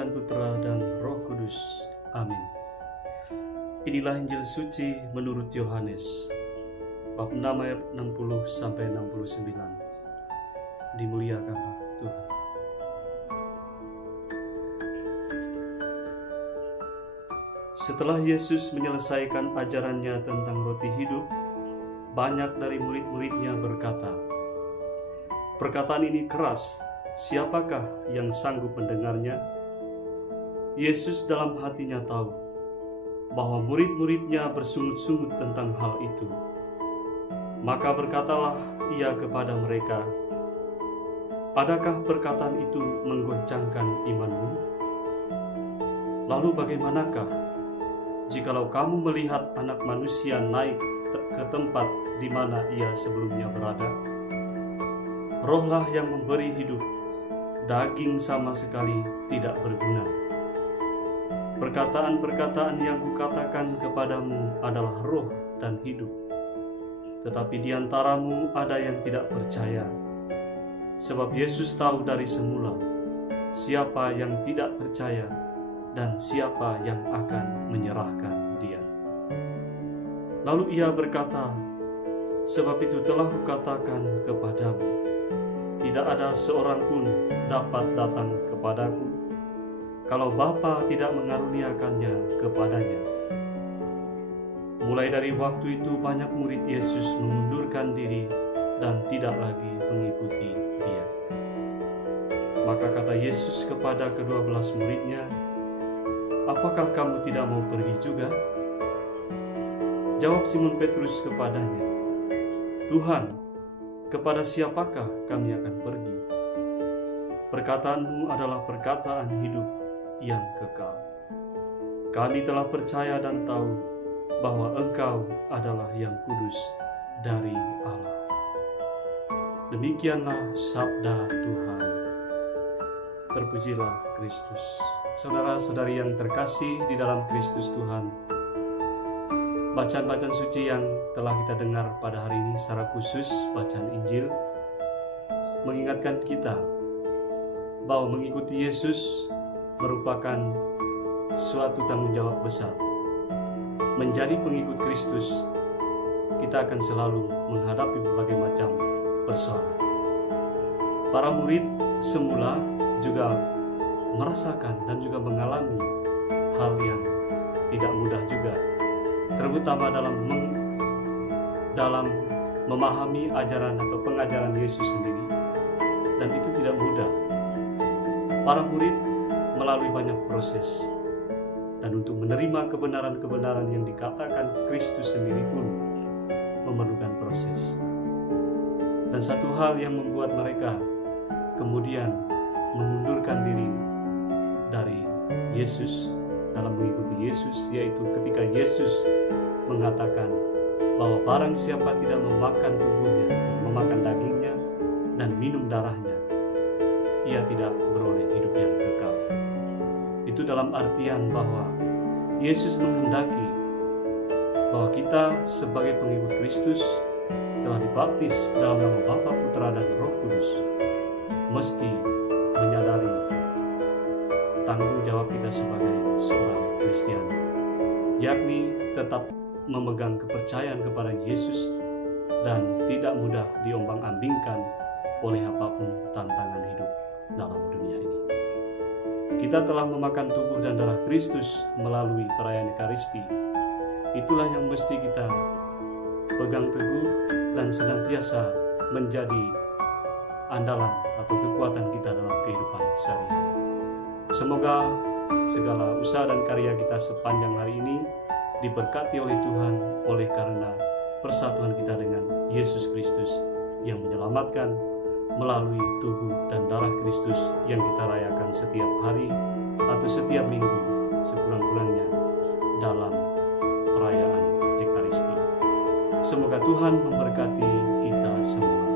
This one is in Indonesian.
dan Putra dan Roh Kudus. Amin. Inilah Injil suci menurut Yohanes, bab 6 ayat 60-69. Dimuliakanlah Tuhan. Setelah Yesus menyelesaikan ajarannya tentang roti hidup, banyak dari murid-muridnya berkata, "Perkataan ini keras, siapakah yang sanggup mendengarnya?" Yesus dalam hatinya tahu bahwa murid-muridnya bersungut-sungut tentang hal itu. Maka berkatalah ia kepada mereka, "Adakah perkataan itu menggoncangkan imanmu? Lalu bagaimanakah jikalau kamu melihat Anak Manusia naik ke tempat di mana ia sebelumnya berada? Rohlah yang memberi hidup, daging sama sekali tidak berguna. Perkataan-perkataan yang kukatakan kepadamu adalah roh dan hidup. Tetapi di antaramu ada yang tidak percaya." Sebab Yesus tahu dari semula siapa yang tidak percaya dan siapa yang akan menyerahkan dia. Lalu ia berkata, "Sebab itu telah kukatakan kepadamu, tidak ada seorang pun dapat datang kepadaku kalau Bapa tidak mengaruniakannya kepadanya." Mulai dari waktu itu banyak murid Yesus mengundurkan diri dan tidak lagi mengikuti dia. Maka kata Yesus kepada ke-12 muridnya, "Apakah kamu tidak mau pergi juga?" Jawab Simon Petrus kepadanya, "Tuhan, kepada siapakah kami akan pergi? Perkataanmu adalah perkataan hidup yang kekal. Kami telah percaya dan tahu bahwa Engkau adalah yang kudus dari Allah." Demikianlah sabda Tuhan. Terpujilah Kristus. Saudara-saudari yang terkasih di dalam Kristus Tuhan, bacaan-bacaan suci yang telah kita dengar pada hari ini secara khusus bacaan Injil mengingatkan kita bahwa mengikuti Yesus merupakan suatu tanggung jawab besar. Menjadi pengikut Kristus, kita akan selalu menghadapi berbagai macam persoalan. Para murid semula juga merasakan dan juga mengalami hal yang tidak mudah juga, terutama dalam memahami ajaran atau pengajaran Yesus sendiri, dan itu tidak mudah. Para murid melalui banyak proses, dan untuk menerima kebenaran-kebenaran yang dikatakan Kristus sendiri pun memerlukan proses. Dan satu hal yang membuat mereka kemudian mengundurkan diri dari Yesus dalam mengikuti Yesus, yaitu ketika Yesus mengatakan bahwa barang siapa tidak memakan tubuhnya, memakan dagingnya, dan minum darahnya, ia tidak beroleh hidup yang kekal. Itu dalam artian bahwa Yesus menghendaki bahwa kita sebagai pengikut Kristus telah dibaptis dalam nama Bapa, Putra, dan Roh Kudus, mesti menyadari tanggung jawab kita sebagai seorang Kristian, yakni tetap memegang kepercayaan kepada Yesus dan tidak mudah diombang-ambingkan oleh apapun tantangan hidup dalam dunia ini. Kita telah memakan tubuh dan darah Kristus melalui perayaan Ekaristi. Itulah yang mesti kita pegang teguh dan senantiasa menjadi andalan atau kekuatan kita dalam kehidupan sehari-hari. Semoga segala usaha dan karya kita sepanjang hari ini diberkati oleh Tuhan oleh karena persatuan kita dengan Yesus Kristus yang menyelamatkan melalui tubuh dan darah Kristus yang kita rayakan setiap hari atau setiap minggu sekurang-kurangnya dalam perayaan Ekaristi. Semoga Tuhan memberkati kita semua.